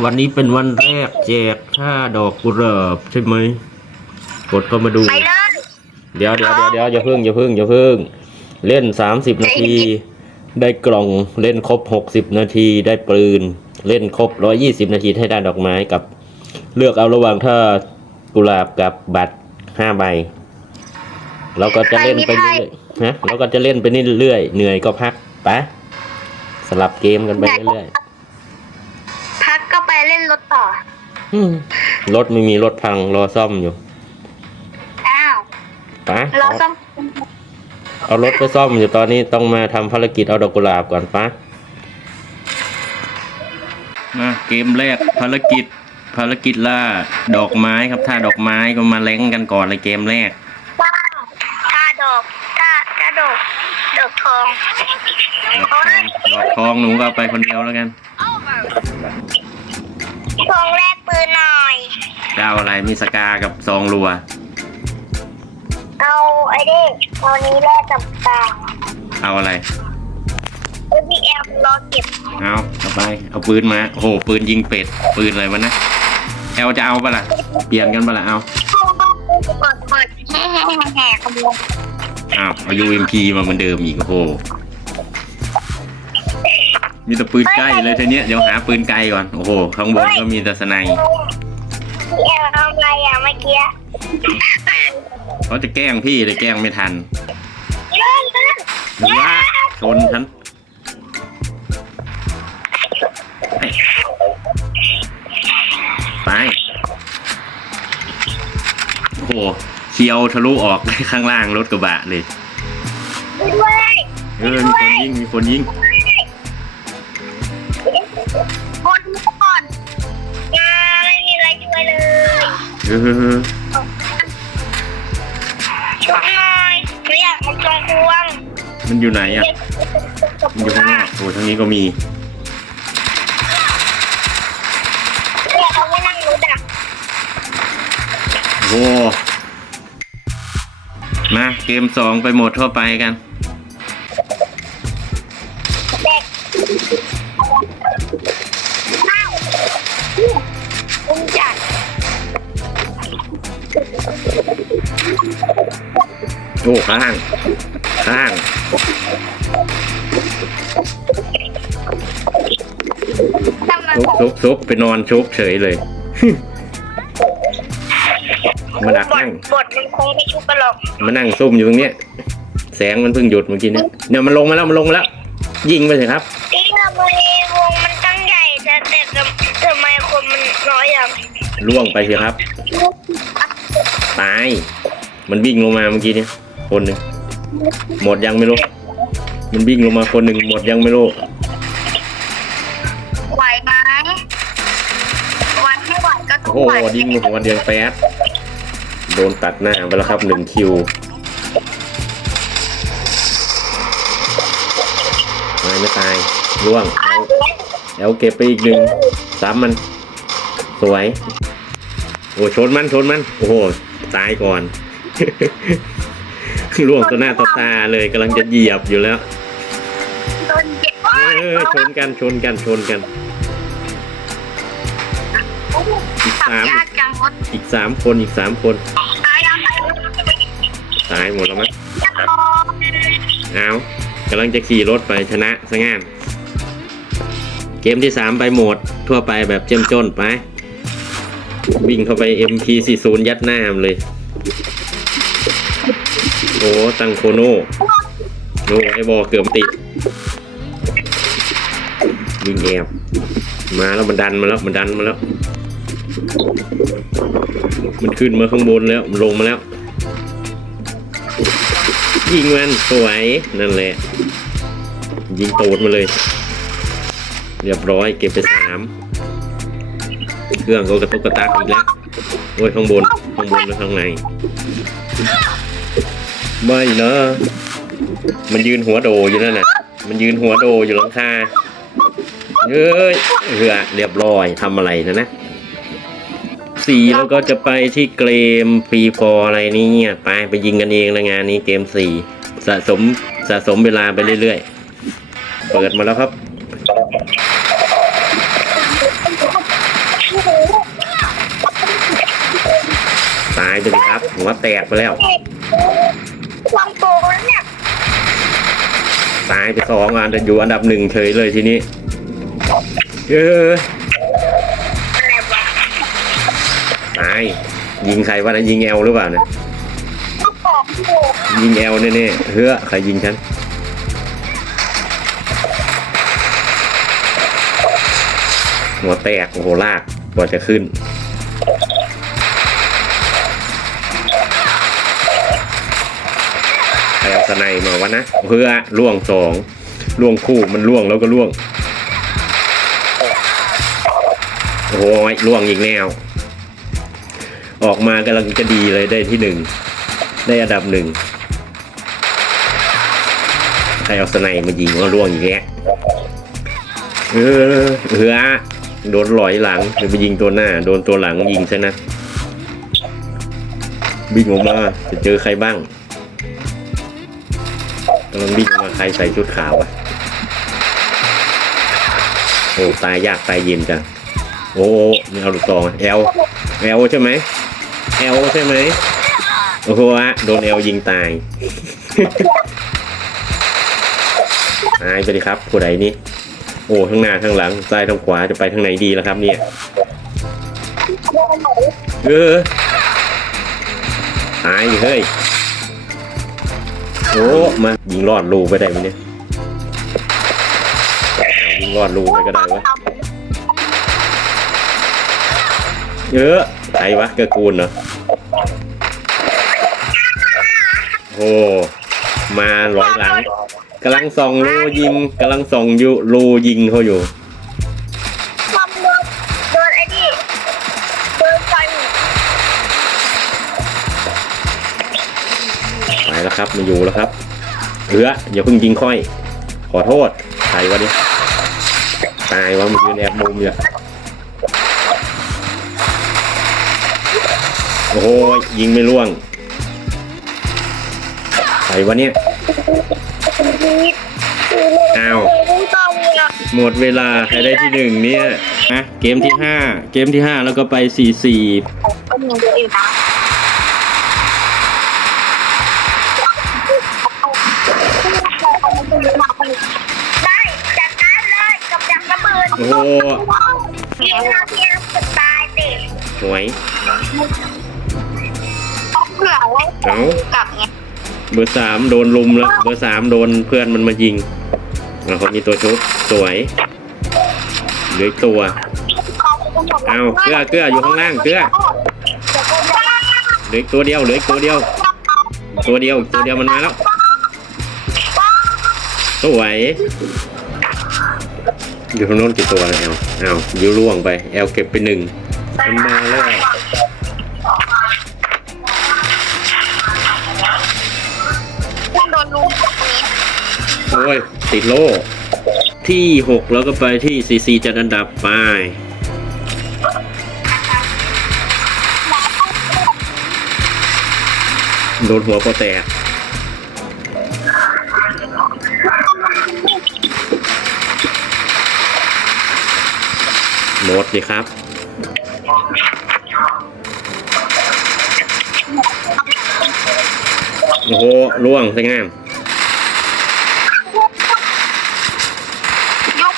วันนี้เป็นวันแรกแจกค่าดอกกุหลาบใช่ไหมกดเข้ามาดู ไปเลยเดี๋ยวเดี๋ยวเดี๋ยวเดี๋ยวอย่าเพิ่งอย่าเพิ่งอย่าเพิ่ง เล่นสามสิบนาที ได้กล่องเล่นครบหกสิบนาทีได้ปืน เล่นครบร้อยี่สิบนาทีให้ได้ดอกไม้กับ เลือกเอาระหว่างถ้ากุหลาบกับบัตรห้าใบเราก็จะเล่นไปเรื่อยๆนะเราก็จะเล่นไปเรื่อยๆเหนื่อยก็พักไปะสลับเกมกันไปเรื่อยพั กก็ไปเล่นรถต่อๆอืมรถไม่มีรถพังรอซ่อมอยู่อ้าวไปะเราต้องเอารถไปซ่อมอยู่ตอนนี้ต้องมาทำภารกิจเอาดอกกุหลาบก่อนปะมาเกมแรกภารกิจภารกิจล่าดอกไม้ครับ ถ้าดอกไม้ก็มาแล้งกันก่อนเลยเกมแรกว่าถ้าดอกถ้าถ้าดอกดอกทองดอกทองดอกทองหนูก็เอาไปคนเดียวแล้วกัน ทองแรกปืนหน่อย จะเอาอะไรมีสกากับซองรัว เอาไอ้เด็กเอานี้แรกกับตาเอาอะไร เอพีเอ็มรอเก็บเอาเอาไป เอาปืนมาโอ้โหปืนยิงเป็ด ปืนอะไรวะนะ แอลจะเอาปะล่ะ เปลี่ยนกันปะล่ะเอาเปิดเปิดแห่แห่แห่ขโมยอ้าวเอา UMP มาเหมือนเดิมอีกโอ้โห มีแต่ปืนใกล้เลยทีเนี้ยเดี๋ยวหาปืนไกลก่อน โอ้โห ข้างบนก็มีแต่สไนป์พี่แอลทำอะไรอะเมื่อกี้เขาจะแกล้งพี่เลยแกล้งไม่ทันเลื่อนเลื่อนหรือว่าชนฉันไปโอ้โหเชียวทะลุออกข้างล่างรถกระบะเลยด้วยเออมีคนยิงมีคนยิง คนก่อนงานไม่มีอะไรช่วยเลยเออช่วยหน่อยหนูอยากเอาจองควงมันอยู่ไหนอะ มันอยู่ข้างนอกโอ้ทางนี้ก็มีอยากเอาไม่นั่งรถอะโอ้มาเกมสองไปหมดทั่วไปกัน อ้ข้าง ข้างทำมาซุบซุบซุบไปนอนชุบเฉยเลย มาดักบทนั่ง บทมันคงไม่ชุบกันหรอกมานั่งซุ่มอยู่ตรงเนี้ย แสงมันเพิ่งหยุดเมื่อกี้เนี่ยเนี่ยมันลงมาแล้วมันลงมาแล้ว ยิงไปสิครับ ที่ทำไมวงมันตั้งใหญ่แต่แต่ทำไมคนมันน้อยอย่างล่วงไปสิครับ ตาย มันวิ่งลงมาเมื่อกี้เนี่ย คนหนึ่งหมดยังไม่รู้ มันวิ่งลงมาคนหนึ่งหมดยังไม่รู้ไหวไหมวันไม่ไหวก็ต้อโอ้งโหไหวยิงหัวเดียงแป๊ดโดนตัดหน้าไปแล้วครับหนึ่งคิวตายไม่ตายร่วงเอาเอาเก็บไปอีกหนึ่งสามมันสวย โอ้ชนมันชนมัน โอ้โห ตายก่อน ร่วงต่อหน้าต่อตาเลยกำลังจะเหยียบอยู่แล้ว โดนเจ็บเออชนกันชนกันชนกันอีกขับสามยากจังรถอีกสามคนอีกสามคน ตายยังไงตายหมดแล้วมั้งจะรอเอากำลังจะขี่รถไปชนะซะงาน เกมที่สามไปโหมดทั่วไปแบบเจ้มจนไป วิ่งเข้าไป MP40 ยัดหน้ามันเลย โอ้ตังโคโน่โน่ไอบอเกือบติดวิ่งแอบมาแล้วมันดันมาแล้วมันดันมาแล้ว มันขึ้นมาข้างบนแล้วมันลงมาแล้ว ยิงมันสวยนั่นแหละ ยิงโตดมาเลย เรียบร้อยเก็บไปสามเครื่องก็กระตุกกระตักอีกแล้วโอ้ยข้างบนข้างบนและข้างใน ไม่นะ มันยืนหัวโดอยู่นั่นน่ะ มันยืนหัวโดอยู่หลังคาเอ้ยเหือเรียบร้อยทำอะไรนะนะ สี่เราก็จะไปที่เกมฟรีฟอร์อะไรนี่เนี่ยไปไปยิงกันเองละงานนี้เกมสี่สะสมสะสมเวลาไปเรื่อยๆ เปิดมาแล้วครับ ตายจริงครับหัวแตกไปแล้ว ตายไปสองอันแต่อยู่อันดับหนึ่งเฉยเลยทีนี้ เออตายยิงใครวะนะยิงแอลหรือเปล่านะก็บอกอยู่ยิงแอลแน่ๆเฮ้อใครยิงฉันหัวแตกโอ้โหลากกว่าจะขึ้น ใครเอาสไนมาวะนะเพื่อล่วงสองล่วงคู่มันล่วงแล้วก็ล่วงโอ้โหล่วงอีกแนว ออกมากำลังจะดีเลยได้ที่หนึ่งได้อันดับหนึ่งใครเอาสไนมายิงก็ล่วงอย่างเงี้ยเออเฮือโดนหลอยหลังไปยิงตัวหน้า โดนตัวหลังยิงใช่นะวิ่งออกมาจะเจอใครบ้าง กำลังวิ่งมาใครใส่ชุดขาวอะโอ้ตายยากตายเย็นจังโอ้นี่เอาลูกตองแอลแอลใช่ไหมแอลใช่ไหมโอ้โหอะโดนแอลยิงตายตายไปดิครับผู้ใดนี่โอ้ทั้งหน้าทั้งหลังซ้ายทั้งขวาจะไปทางไหนดีแล้วครับเนี่ยเออตายเฮ้ย โอ้มายิงรอดรูไปได้ไหมเนี่ยยิงรอดรูไปก็ได้วะเยอะใครวะเกือกูลเหรอโอ้มาร้อยหลังกำลังส่องรูยิงกำลังส่องอยู่รูยิงเขาอยู่ แล้วครับไมาอยู่แล้วครับเอืออย่าเพิ่งยิงค่อย ขอโทษใครวะเนี่ยตายวะมันยืนแอบมุมอยู่ยโอ้โหยิงไม่ล่วงใครวะเนี่ยอ้าวตองเนี่ยหมดเวลาใครได้ที่หนึ่งเนี่ยนะเกมที่ห้าเกมที่ห้าแล้วก็ไปสี่สี่ อ้โหยิงเราเพียงสุดตายติสวยเอาเผื่อไว้เอากลับไงเบอร์สามโดนลุมแล้ว เบอร์สามโดนเพื่อนมันมายิงแล้วเขามีตัวชุบสวยเหลืออีกตัว เอาเกลือเกลืออยู่ข้างล่างเกลือ เหลืออีกตัวเดียวเหลืออีกตัวเดียว ตัวเดียวอีกตัวเดียวมันมาแล้ว สวย อยู่ข้างโน้นกี่ตัวแล้วแอลแอลยูล่วงไป แอลเก็บไปหนึ่งมันมาแล้วโดนลุมแบบนี้โอ้ย ติดโล่ที่หกแล้วก็ไปที่ซีซีจัดอันดับไปโดนหัวโปรแตก หมดดิครับ โอ้โหล่วงสวยงามยุบ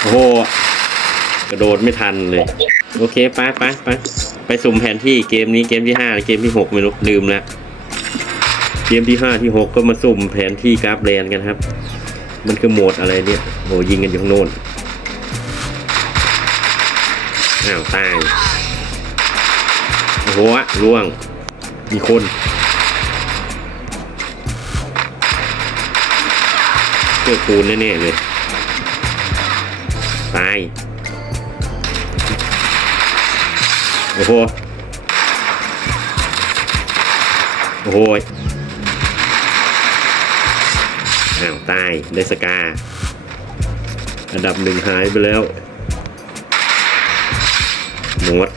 โอ้โหกระโดดไม่ทันเลย โอเคไปไปไปไปสุ่มแผนที่เกมนี้เกมที่ห้าเกมที่หกไม่รู้ลืมแล้วเกมที่ห้าที่หกก็มาสุ่มแผนที่กราฟแลนกันครับ มันคือโหมดอะไรเนี่ยโหยิงกันอยู่ข้างโน้นอ้าวตายโอ้โหล่วง มีคนเกือกูลแน่ๆเลยตายโอ้โหโอ้โหย อ้าวตายได้สกา อันดับหนึ่งหายไปแล้วหมด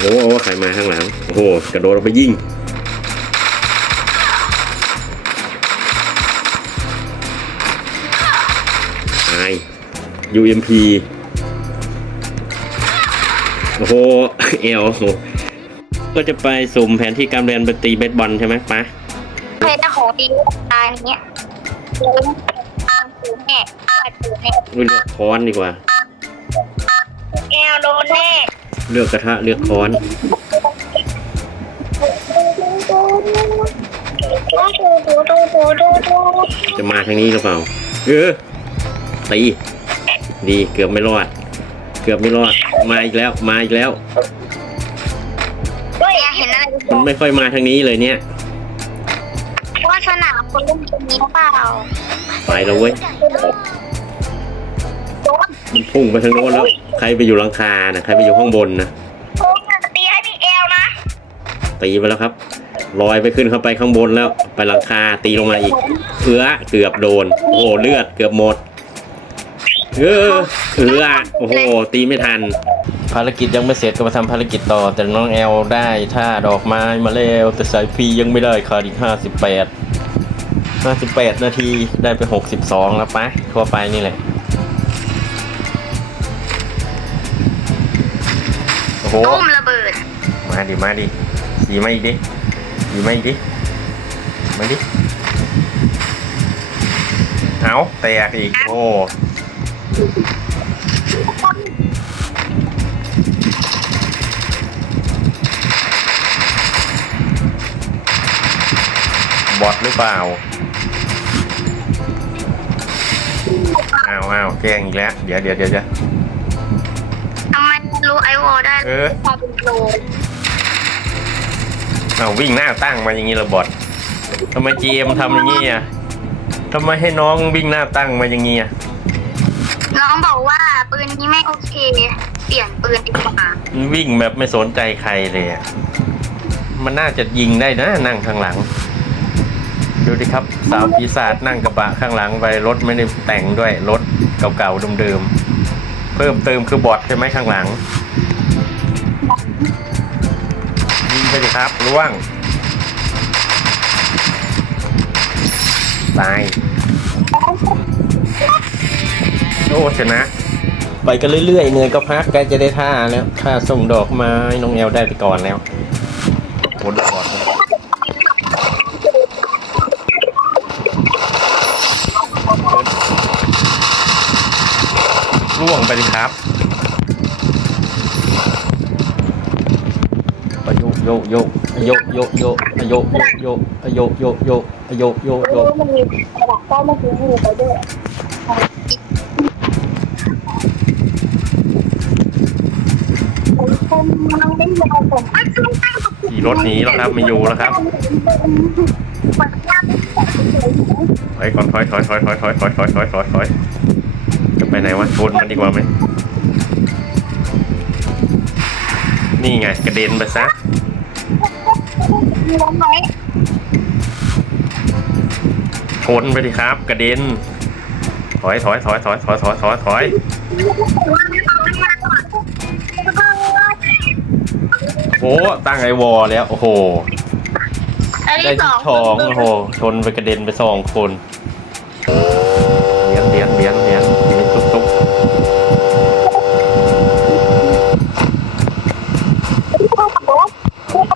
โอ้โหใครมาข้างหลัง โอ้โห กระโดดออกไปยิงตาย UMP โอ้โห เอลก็จะไปสุ่มแผนที่การเรียนไปตีเบสบอลใช่ไหมปะ เคยจะของดีตายอย่างเงี้ยโดนตามถือแน่ตามถือแน่เลือกค้อนดีกว่าแอลโดนแน่เลือกกระทะเลือกค้อนดูดูดูดูดูดูดูจะมาทางนี้หรือเปล่า เออตีดีเกือบไม่รอด เกือบไม่รอด มาอีกแล้ว มาอีกแล้วเฮ้ยเห็นอะไรมันไม่ค่อยมาทางนี้เลยเนี่ย ว่าสนามคนเล่นตรงนี้เปล่าไปแล้วเว้ยโดนมันพุ่งไปทางโน้นแล้ว ใครไปอยู่หลังคานะใครไปอยู่ข้างบนนะโดนตีให้พี่แอลนะตีไปแล้วครับลอยไปขึ้นเข้าไปข้างบนแล้ว ไปหลังคาตีลงมาอีกเอื้อเกือบโดน โอ้โหเลือดเกือบหมด เออเอื้อโอ้โหตีไม่ทัน ภารกิจยังไม่เสร็จก็มาทำภารกิจต่อ แต่น้องแอลได้ท่าดอกไม้มาแล้วแต่สายฟรียังไม่ได้ขาดอีกห้าสิบแปดห้าสิบแปดนาทีได้ไปหกสิบสองแล้วปะทั่วไปนี่แหละ โอ้โหตุ้มระเบิด มาดิ มาดิดีมาอีกดิดีมาอีกดิ มาดิ เอาแตกอีก โอ้ อทหรือเปล่าอ้าวอ้าวแกล้งอีกแล้ว เดี๋ยวเดี๋ยวเดี๋ยวเดี๋ยวทำไมรู้ไอวอลได้เออความเป็นโปรเอาวิ่งหน้าตั้งมาอย่างนี้ละบอททำไมจีเอ็มทำอย่างนี้อะทำไมให้น้องวิ่งหน้าตั้งมาอย่างนี้อะน้องบอกว่าปืนนี้ไม่โอเค เปลี่ยนปืนดีกว่ามันวิ่งแบบไม่สนใจใครเลยอะมันน่าจะยิงได้นะนั่งข้างหลัง ดูดิครับ สาวปีศาจนั่งกระบะข้างหลังไปรถไม่ได้แต่งด้วยรถเก่าๆเดิมๆเพิ่มเติมคือบอทใช่ไหมข้างหลังยิงไปดิครับล่วงตายโอ้ชนะ ไปกันเรื่อยๆเหนื่อยก็พักใกล้จะได้ท่าแล้วท่าส่งดอกไม้น้องแอลได้ไปก่อนแล้วผลบอด ล่วงไปดิครับไปโยกโยกโยกโยกโยกโยกโยกโยกโยกโยกโยกโยกโยกโยกมันมีกระดาษก็มาซื้อหูไปด้วยคนมันไม่ยอมผมไอ้ช่วงตั้งขี่รถหนีแล้วครับไม่อยู่แล้วครับถอยก่อนถอยถอยถอยถอยถอยถอยถอยถอยถอยถอยจะ ไปไหนวะชนมันดีกว่าไหมนี่ไงกระเด็นไปซะล้มไหมชนไปดิครับ กระเด็น ถอยถอยถอยถอยถอยถอยถอยถอยโอ้โหตั้งไอวอลแล้ว โอ้โหอันได้ที่สที่องทองโอ้โห ชนไปกระเด็นไปสองคนเบียนเบียนเบียนเบียนเบียนตุ๊กตุ๊ก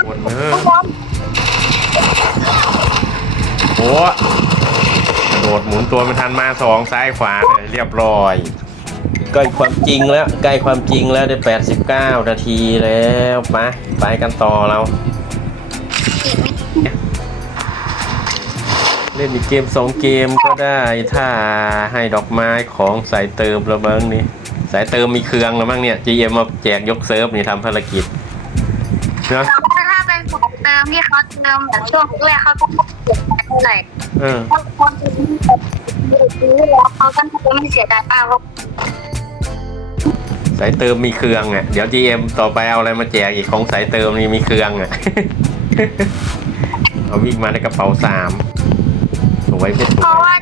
คนเออโอ้กระโดดห มุนตัวไม่ทันมาสองซ้ายขวาเลยเรียบร้อยใกล้ความจริงแล้วใกล้ความจริงแล้วได้89นาทีแล้วไปไปกันต่อเราเล่นอีกเกมสองเกมก็ได้ถ้าให้ดอกไม้ของสายเติมแล้วมั้งนี่สายเติมมีเครื่องแล้วมั้งเนี่ย GM มาแจกยกเซิร์ฟนี่ทำภารกิจเนาะถ้าเป็นของเติมที่เขาเติมแบบช่วงแรกเขาก็ไม่เสียดายเท่าไหร่เออถ้าคนที่ ซื้อแล้วเขาก็ไม่เสียดายมากเพราะสายเติมมีเครื่องอะ เดี๋ยว GM ต่อไปเอาอะไรมาแจกอีกของสายเติมนี่มีเครื่องอะ เอาวิ่งมาในกระเป๋าสามสวยไม่สเพวราะยว่า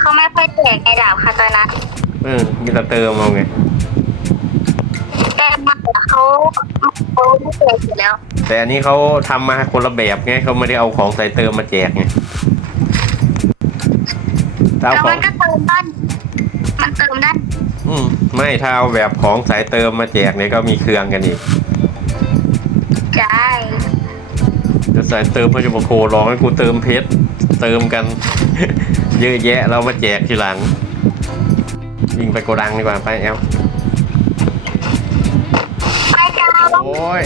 เขาไม่ค่อยแจกในดาบคาตานะเออมีแต่เติมเอาไง แต่มาเขาเขาไม่แจกอยู่แล้ว แต่อันนี้เขาทำมาคนละแบบไงเขาไม่ได้เอาของสายเติมมาแจกไง ถ้าเอาแล้วขอมัง นก็เติมได้มันเติมได้อืมไม่ถ้าเอาแบบของสายเติมมาแจกเนี่ยก็มีเครื่องกันอีกใช่จะสายเติมพจะบอกโคร้องให้กูเติมเพชรเติมกัน เยอะแยะเรามาแจกทีหลังวิ่งไปโกดังดีกว่าไปแอลไปจ้าโอ้ย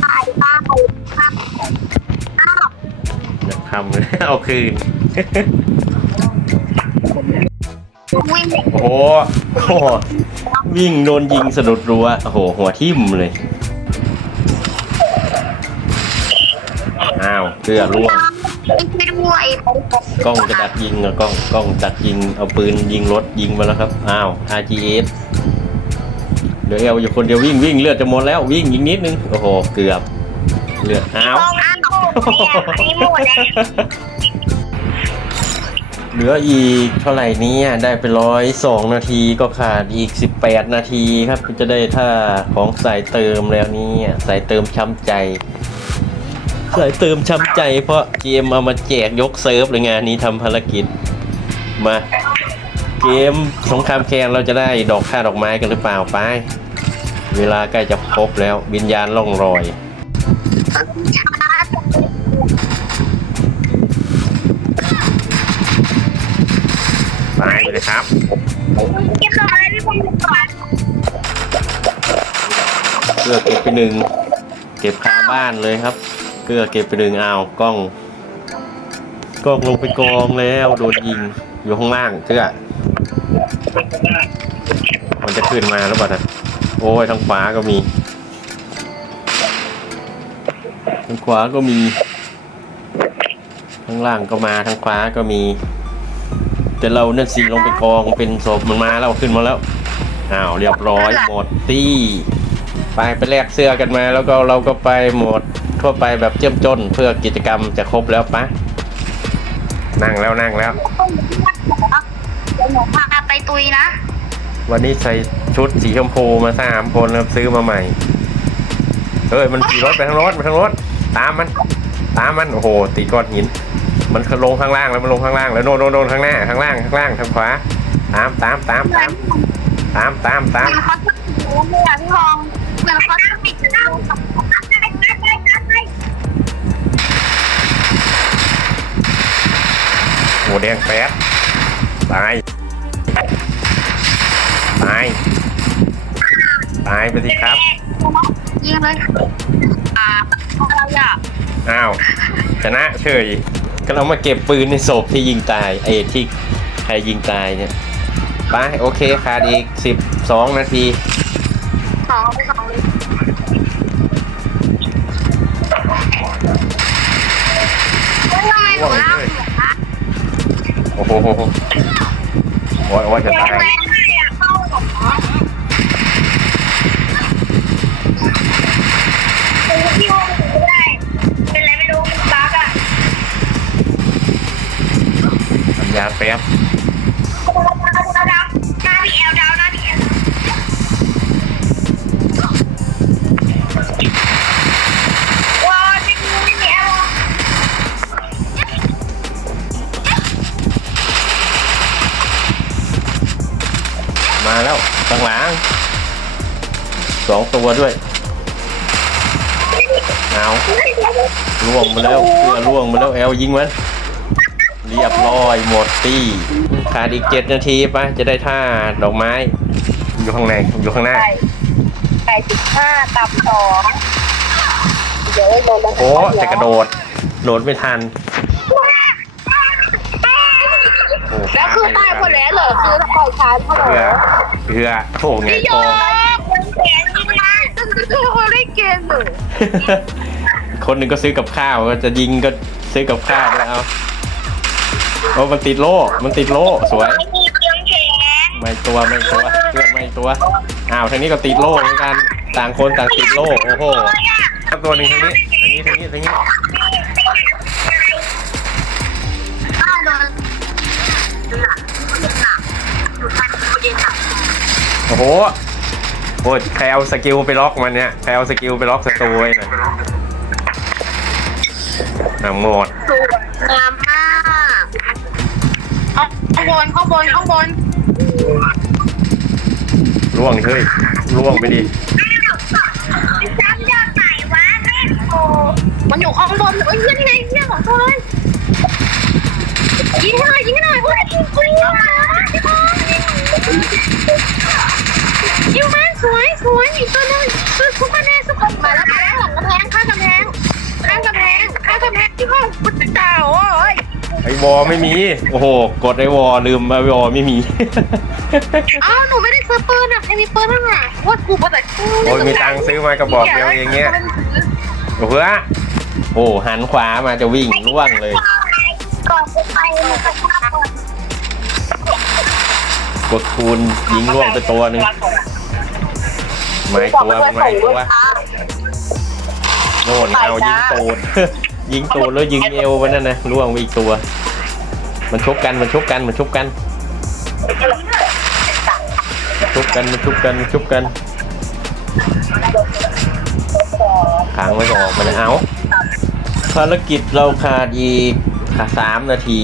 ไปไปไปอ้าวอยากทำเลย เอาคืน วิ่งเด็กโอ้โหโอ้โหวิ่งโดนยิงสะดุดรั้วโอ้โห หัวทิ่มเลย อ้าวเกลือร่วงไม่ช่วยด้วยกล้องจะดักยิงอะกล้องกล้องดักยิง เอาปืนยิงรถยิงมาแล้วครับ อ้าว RGS เดี๋ยวเอลอยู่คนเดียววิ่งวิ่งเลือดจะหมดแล้ววิ่งยิงนิดนึง โอ้โห เกือบ เลือดอ้าวลองอ้าวเนี่ยอันนี้หมดแล้ว เหลืออีกเท่าไหร่นี้ได้ไปร้อยสองนาทีก็ขาดอีกสิบแปดนาทีครับจะได้ท่าของสายเติมแล้วนี่ยสายเติมช้ำใจ สายเติมช้ำใจเพราะ GM เอามาแจกยกเซิร์ฟเลยงานนี้ทำภารกิจมาเกมสงครามแคนเราจะได้ดอกค่าดอกไม้กันหรือเปล่าไป เวลาใกล้จะครบแล้ววิญญาณล่องรอย ช้าตายไปเลยครับที่เคยที่ผมก่อนเกลือเก็บไปหนึ่งเก็บคาบ้านเลยครับ เกลือเก็บไปหนึ่งอ้าวกล้องกล้องลงไปกองแล้วโดนยิงอยู่ข้างล่างเกลือมันจะขึ้นมาหรือเปล่านะโอ้ยทางขวาก็มีทางขวาก็มีทางล่างก็มาทางขวาก็มี แต่เราเนี่ยสิลงไปกองเป็นศพมันมาแล้วขึ้นมาแล้วอ้าวเรียบร้อยหมดตี้ไปไปแลกเสื้อกันมา แล้วก็เราก็ไปหมดทั่วไปแบบเจ้มจนเพื่อกิจกรรมจะครบแล้วปะนั่งแล้วนั่งแล้วเดี๋ยวหนูพาไปตุยนะ วันนี้ใส่ชุดสีชมพูมาสามคนครับซื้อมาใหม่เฮ้ยมันขี่รถไปทางรถไปทางรถตามมัน ตามมันโอ้โหตีก้อนหิน มันลงข้างล่างแล้วมันลงข้างล่างแล้วโดนโดนโดนข้างหน้าข้างล่างข้างล่างทางขวาตามตามตามตามตามตามตามเหมือนเขาจะปิดรั้วเลยอะพี่ทองเหมือนเขาจะปิดรั้วโหแดงแป๊ดตายตายตายไปสิครับยิงเลยอ่าเราอยากอ้าวชนะเฉย ก็เรามาเก็บปืนในศพที่ยิงตายไอ้ที่ใครยิงตายเนี่ยไปโอเคขาดอีกสิบสองนาทีสองไปสองเลยทำไมหนูล่าเหมือนนะโอ้โหโอ้ยโอ้ยจะแรงตาย ๆพี่แอลมาแล้วข้างหลังสองตัวด้วยเอาล่วงมาแล้วเพื่อล่วงมาแล้วแอลยิงมัน เรียบร้อยหมดตี้ขาดอีกเจ็ดนาทีไปจะได้ท่าดอกไม้ อยู่ข้างในอยู่ข้างหน้าไก่ไก่สิบห้าตับสองเดี๋ยวโดนโอ้จะกระโดดโดดไม่ทันโอ้แล้วคือตายคนแล้วเหรอคือปล่อยชาร์จเขาเหรเพื่ออเพื่อโอ้ไงพี่โยกองคนแขนยิงมาคือคนได้เกมหนูคนหนึ่งก็ซื้อกับข้าวก็จะยิงก็ซื้อกับข้าวแล้วเอา โอ้มันติดโล่ มันติดโล่ สวยไม่มีเพียงแขนไม่ตัวไม่ตัวเพื่อนไม่ตัว อ้าวทางนี้ก็ติดโล่เหมือนกัน ต่างคนต่างติดโล่ โอ้โหครับตัวหนึ่งทางนี้ทางนี้ทางนี้ทางนี้อ้าวโดนหนักหนักอยู่พันเย็นหนักโอ้โหโอ้ยใครเอาสกิลไปล็อกมันเนี่ยใครเอาสกิลไปล็อกศัตรูไว้หน่อยอะหมดสว ข้างบนข้างบนข้างบนล่วงดิเฮ้ยล่วงไปดิจำยอดไหนวะแม่โอ้มันอยู่ข้างบนเอ้ยยังไงเนี่ยของเธอเลยยิงหน่อยยิงหน่อยเฮ้ยยิงกูยิงหน่อยยิงมาสวยสวยอีกตัวนึงคือทุกคะแนน ไอวอไม่มี โอ้โห กดไอวอลืมไอวอไม่มี อ้าวหนูไม่ได้ซื้อปืนอะใครมีปืนบ้างอะว่ากูมาแต่กูโอ้ยมีตังค์ซื้อมากระบอกเดียวอย่างเงี้ยโอ้เพื่อโอ้หันขวามาจะวิ่งล่วงเลยก่อนจะไปมันก็ชอบกดคูณยิงล่วงไปตัวหนึ่งไม้ตัวไม้ตัวโน่นเอายิงตูดยิงตูดแล้วยิงเอวมันนั่นนะล่วงไปอีกตัว มันชกกันมันชกกันมันชกกันมันชกกันมันชกกันมันชกกันขังไว้ก็ออกมาเลยเอาภารกิจเราขาดอีกขาดสามนาที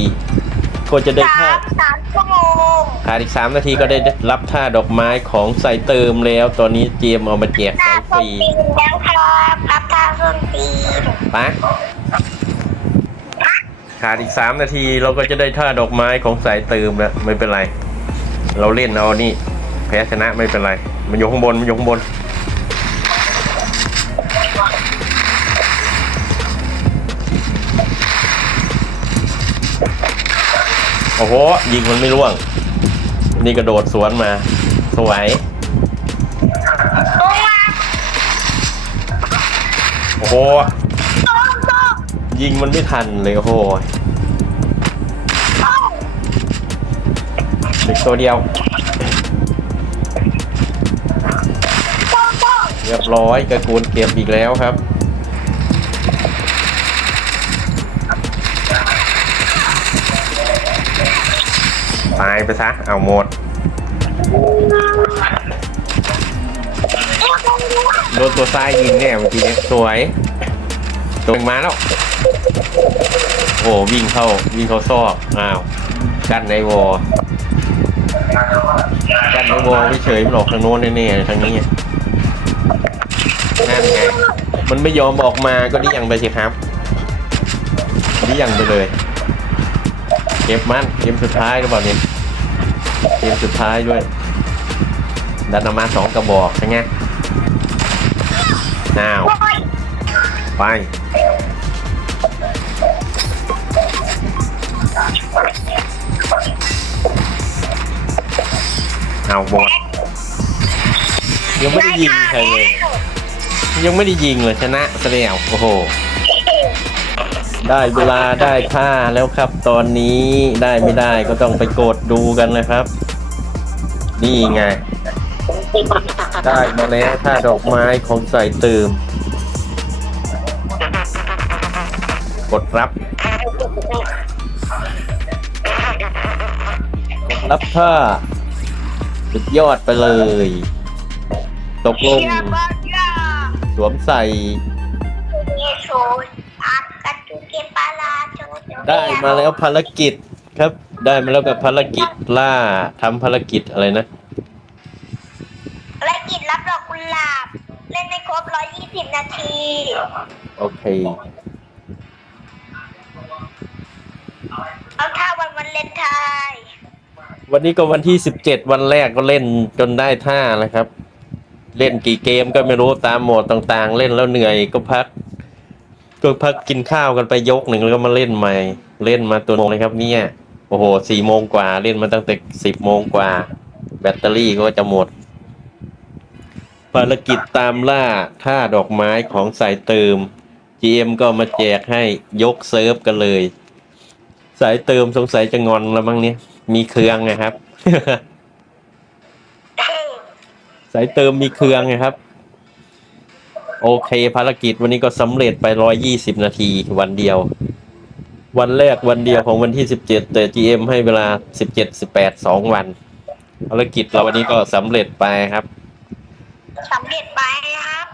ก็จะได้สาค่ามสามชั่วโมงขาดอีกสามนาทีก็ได้รับท่าดอกไม้ของใส่เติมแล้ว ตอนนี้เจมเอามาแจกตาใส่ฟส้นรีตีนแล้วครับรับตาส้นตีนปะ ขาดอีกสามนาทีเราก็จะได้ท่าดอกไม้ของสายเติมแล้วไม่เป็นไร เราเล่นเอานี่ แพ้ชนะไม่เป็นไร มันอยู่ข้างบนมันอยู่ข้างบนโอ้โหยิงมันไม่ร่วง นี่กระโดดสวนมา สวยโอ้โห ยิงมันไม่ทันเลยโอ้โหเด็กตัวเดียว เรียบร้อยกระกูลเก็บอีกแล้วครับตายไปซะ เอาหมด โดนตัวซ้ายยิงเนี่ยเมื่อกี้เนี่ยสวย ตัวมาแล้ว โอ้วิ่งเข้าวิ่งเข้าซอกอ้าวกันในวอกันในวอไม่เฉยมันหลอกทางโน้นแน่ๆทางนี้นั่นไงมันไม่ยอมออกมาก็ดิยังไปสิครับดิยังไปเลยเก็บมันเกมสุดท้ายหรือเปล่าเนี่ยเกมสุดท้ายด้วยดันออกมาสองกระบอกใช่ไงนาวไป เอาหมดยังไม่ได้ยิงใครเลย ยังไม่ได้ยิงเลยชนะซะแล้วโอ้โห ได้เวลาได้ท่าแล้วครับ ตอนนี้ได้ไม่ได้ก็ต้องไปกดดูกันนะครับ นี่ไง ได้มาแล้วท่าดอกไม้ของใส่เติมกดรับกดรับท่า สุดยอดไปเลย ตกลงเชียร์บอลยาสวมใส่เยโชนอักกาตุเกปาลาโจได้มาแล้วภารกิจครับ ได้มาแล้วกับภารกิจล่าทำภารกิจอะไรนะและกิจรับดอกกุหลาบ เล่นในครบ120นาที โอเค เอาท่าวันวันเลนไทน์ วันนี้ก็วันที่สิบเจ็ดวันแรกก็เล่นจนได้ท่าแล้วครับ เล่นกี่เกมก็ไม่รู้ตามโหมดต่างๆ เล่นแล้วเหนื่อยก็พัก ก็พักกินข้าวกันไปยกหนึ่งแล้วก็มาเล่นใหม่ เล่นมาตัวโมงเลยครับเนี่ยโอ้โหสี่โมงกว่าเล่นมาตั้งแต่สิบโมงกว่า แบตเตอรี่ก็จะหมด ภารกิจตามล่าท่าดอกไม้ของสายเติม GM ก็มาแจกให้ยกเซิร์ฟกันเลย สายเติมสงสัยจะงอนแล้วมั้งเนี่ย มีเครื่องไงครับ สายเติมมีเครื่องไงครับ โอเค ภารกิจวันนี้ก็สำเร็จไปร้อยยี่สิบนาทีวันเดียว วันแรกวันเดียวของวันที่สิบเจ็ดแต่ GM ให้เวลาสิบเจ็ดสิบแปดสองวัน ภารกิจเราวันนี้ก็สำเร็จไปครับสำเร็จไปนะครับ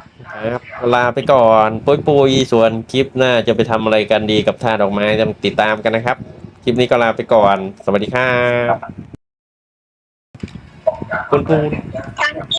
ครับลาไปก่อน ปุยปุยๆส่วนคลิปหน้าจะไปทำอะไรกันดีกับท่าดอกไม้ต้องติดตามกันนะครับ คลิปนี้ก็ลาไปก่อน สวัสดีครับคุณปู